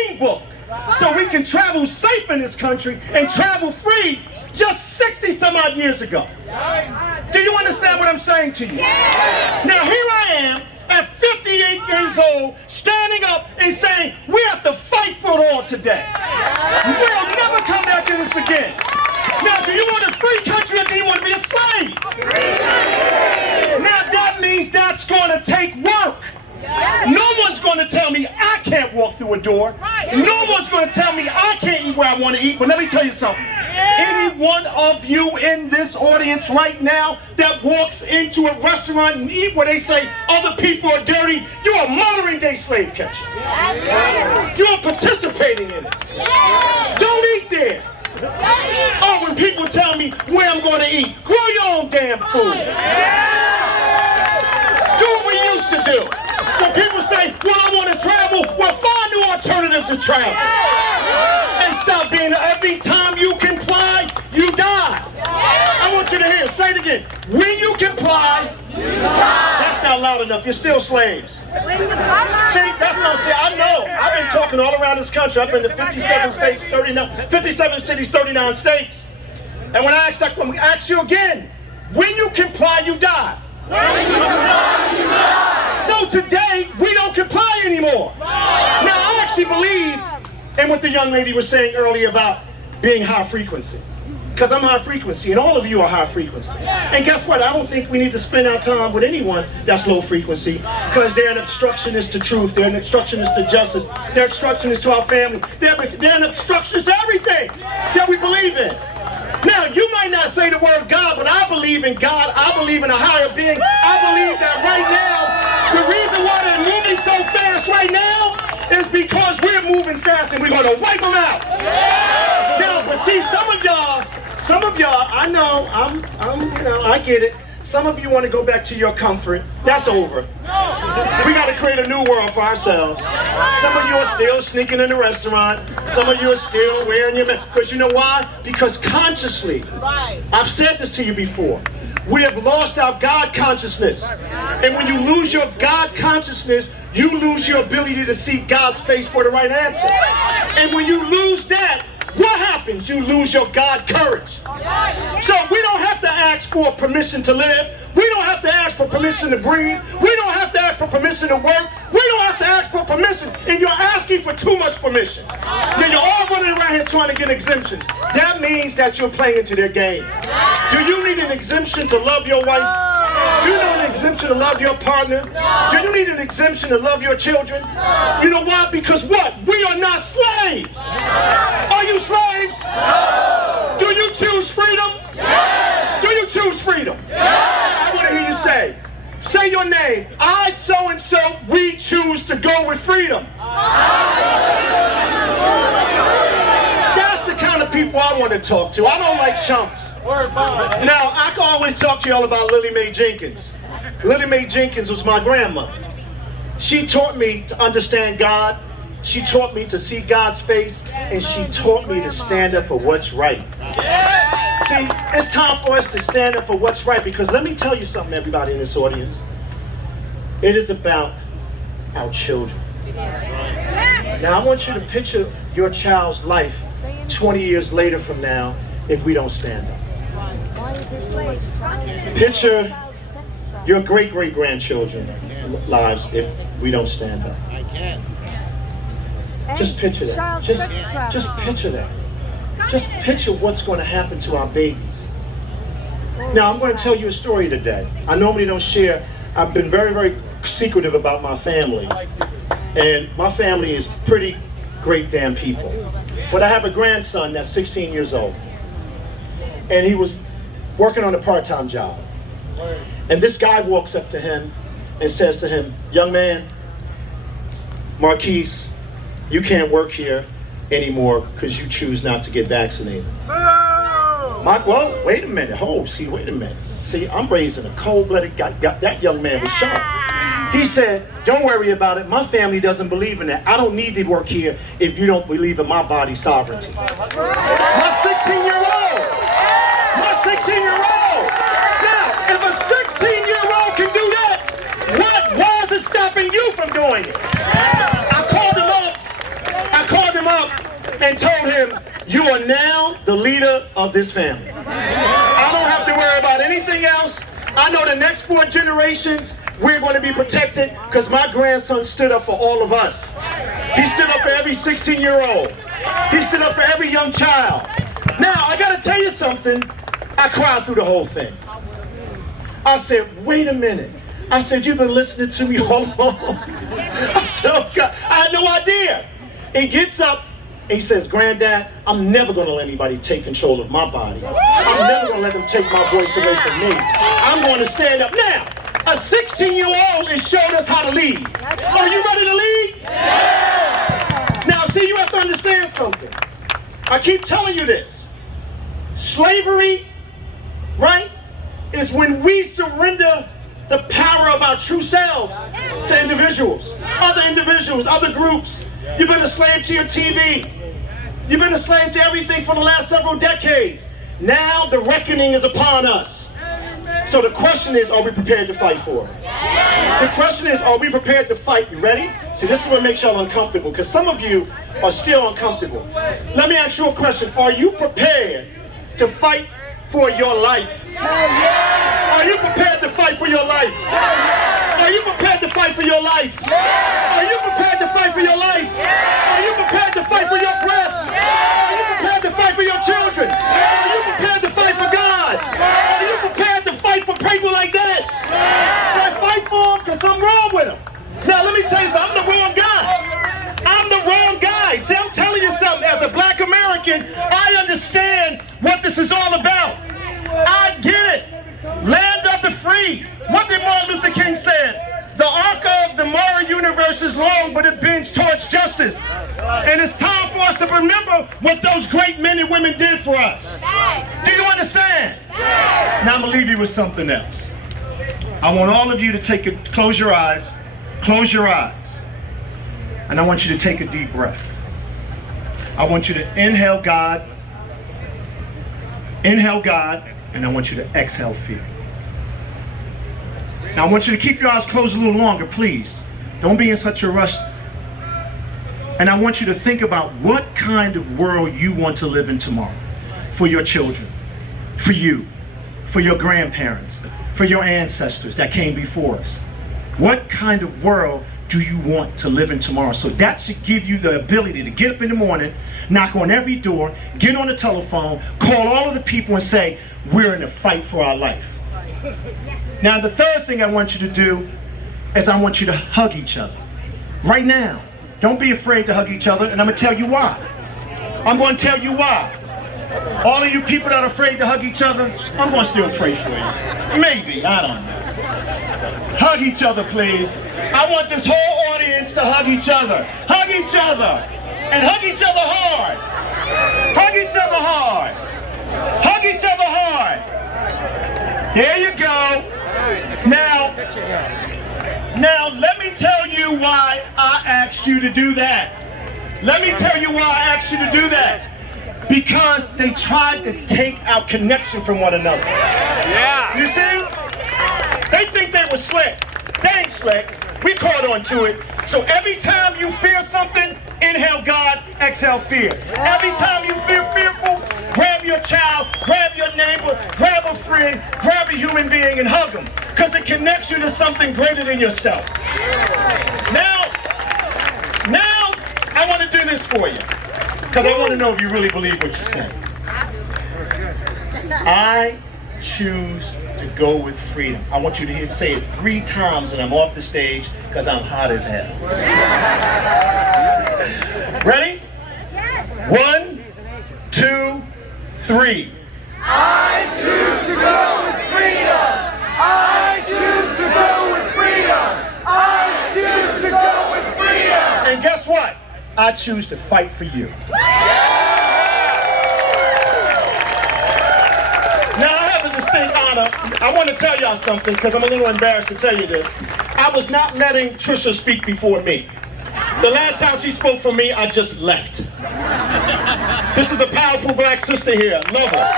green book so we can travel safe in this country and travel free just 60 some odd years ago. Do you understand what I'm saying to you? Now here I am at 58 years old standing up and saying we have to fight for it all today. We'll never come back to this again. Now do you want a free country or do you want to be a slave? Now that means that's going to take work. No one's going to tell me I can't walk through a door. No one's going to tell me I can't eat where I want to eat. But let me tell you something. Any one of you in this audience right now that walks into a restaurant and eat where they say other people are dirty, you're a modern day slave catcher. You're participating in it. Don't eat there. Oh, when people tell me where I'm going to eat, grow your own damn food. Do what we used to do. When people say, well, I want to travel, well, find new alternatives to travel. And stop being, every time you comply, you die. I want you to hear, say it again. When you comply, you die. That's not loud enough. You're still slaves. See, that's what I'm saying. I know. I've been talking all around this country. I've been to 57 states, 57 cities, 39 states. And when I ask that, when we ask you again, when you comply, you die. When you comply, you die. So today, we don't comply anymore. Now, I actually believe in what the young lady was saying earlier about being high frequency. Because I'm high frequency, and all of you are high frequency. And guess what? I don't think we need to spend our time with anyone that's low frequency, because they're an obstructionist to truth, they're an obstructionist to justice, they're obstructionist to our family, they're an obstructionist to everything that we believe in. Now, you might not say the word God, but I believe in God, I believe in a higher being. I believe that right now, the reason why they're moving so fast right now is because we're moving fast and we're going to wipe them out. Now, but see, some of y'all, I know, I get it. Some of you want to go back to your comfort. That's over. We got to create a new world for ourselves. Some of you are still sneaking in the restaurant. Some of you are still wearing your mask. Because you know why? Because consciously, I've said this to you before, we have lost our God consciousness. And when you lose your God consciousness, you lose your ability to see God's face for the right answer. And when you lose that, what happens? You lose your God courage. So we don't have to ask for permission to live. We don't have to ask for permission to breathe. We don't have to ask for permission to work. We don't have to ask for permission. And you're asking for too much permission. Then you're all running around here trying to get exemptions. That means that you're playing into their game. Do you need an exemption to love your wife? Do you need an exemption to love your partner? Do you need an exemption to love your children? You know why? Because what? We are not slaves. Are you slaves? Do you choose freedom? Do you choose freedom? I want to hear you say your name. I, so-and-so, we choose to go with freedom. That's the kind of people I want to talk to. I don't like chumps. Now, I can always talk to y'all about Lily Mae Jenkins. Lily Mae Jenkins was my grandmother. She taught me to understand God. She taught me to see God's face. And she taught me to stand up for what's right. See, it's time for us to stand up for what's right, because let me tell you something, everybody in this audience. It is about our children. Now, I want you to picture your child's life 20 years later from now if we don't stand up. Picture your great-great-grandchildren's lives if we don't stand up. Just picture that. Just picture that. Just picture what's going to happen to our babies. Now, I'm going to tell you a story today. I normally don't share. I've been very, very secretive about my family. And my family is pretty great damn people. But I have a grandson that's 16 years old. And he was working on a part-time job. And this guy walks up to him and says to him, "Young man, Marquise, you can't work here anymore because you choose not to get vaccinated." Well, wait a minute. Wait a minute. See, I'm raising a cold-blooded guy. That young man was sharp. He said, "Don't worry about it. My family doesn't believe in that. I don't need to work here if you don't believe in my body's sovereignty." My 16-year-old. Now, if a 16-year-old can do that, why is it stopping you from doing it? I called him up. up and told him, you are now the leader of this family. I don't have to worry about anything else. I know the next 4 generations, we're going to be protected because my grandson stood up for all of us. He stood up for every 16-year-old. He stood up for every young child. Now, I got to tell you something. I cried through the whole thing. I said, wait a minute. I said, you've been listening to me all along. I said, oh God, I had no idea. He gets up. He says, Granddad, I'm never going to let anybody take control of my body. I'm never going to let them take my voice away from me. I'm going to stand up. Now, a 16-year-old has showed us how to lead. Are you ready to lead? Yeah. Now, see, you have to understand something. I keep telling you this. Slavery, right, is when we surrender the power of our true selves to individuals, other groups. You've been a slave to your TV. You've been a slave to everything for the last several decades. Now the reckoning is upon us. So the question is, are we prepared to fight for it? The question is, are we prepared to fight? You ready? See, this is what makes y'all uncomfortable, because some of you are still uncomfortable. Let me ask you a question. Are you prepared to fight for your life? Are you prepared to fight for your life? Are you prepared to fight for your life? Are you prepared to fight for your life? Are you prepared to fight for your breath? Are you prepared to fight for your children? Are you prepared to fight for God? Are you prepared to fight for people like that? I fight for them because I'm wrong with them. Now let me tell you something, I'm the wrong guy. I'm the wrong guy. See, I'm telling you something, as a black American, I understand what this is all about. I get it. Land of the free. What did Martin Luther King say? The arc of the moral universe is long, but it bends towards justice. And it's time for us to remember what those great men and women did for us. Do you understand? Now I'm going to leave you with something else. I want all of you to close your eyes, and I want you to take a deep breath. I want you to inhale God, and I want you to exhale fear. Now I want you to keep your eyes closed a little longer, please. Don't be in such a rush. And I want you to think about what kind of world you want to live in tomorrow. For your children, for you, for your grandparents, for your ancestors that came before us. What kind of world do you want to live in tomorrow? So that should give you the ability to get up in the morning, knock on every door, get on the telephone, call all of the people and say, we're in a fight for our life. Now the third thing I want you to do is I want you to hug each other. Right now. Don't be afraid to hug each other, and I'm going to tell you why. I'm going to tell you why. All of you people that are afraid to hug each other, I'm going to still pray for you. Maybe, I don't know. Hug each other, please. I want this whole audience to hug each other. Hug each other. And hug each other hard. Hug each other hard. Hug each other hard. There you go. Now, let me tell you why I asked you to do that. Let me tell you why I asked you to do that. Because they tried to take our connection from one another. Yeah. You see? They think they were slick. They ain't slick. We caught on to it. So every time you fear something, inhale God, exhale fear. Every time you feel fearful, grab your child, grab your neighbor, grab a friend, grab a human being and hug them. Because it connects you to something greater than yourself. Now, I want to do this for you. Because I want to know if you really believe what you're saying. I choose to go with freedom. I want you to say it 3 times and I'm off the stage because I'm hot as hell. Ready? 1, 2, 3. I choose to go with freedom. I choose to go with freedom. I choose to go with freedom. And guess what? I choose to fight for you. Now I have the distinct honor, I want to tell y'all something because I'm a little embarrassed to tell you this. I was not letting Trisha speak before me. The last time she spoke for me, I just left. This is a powerful black sister here. Love her.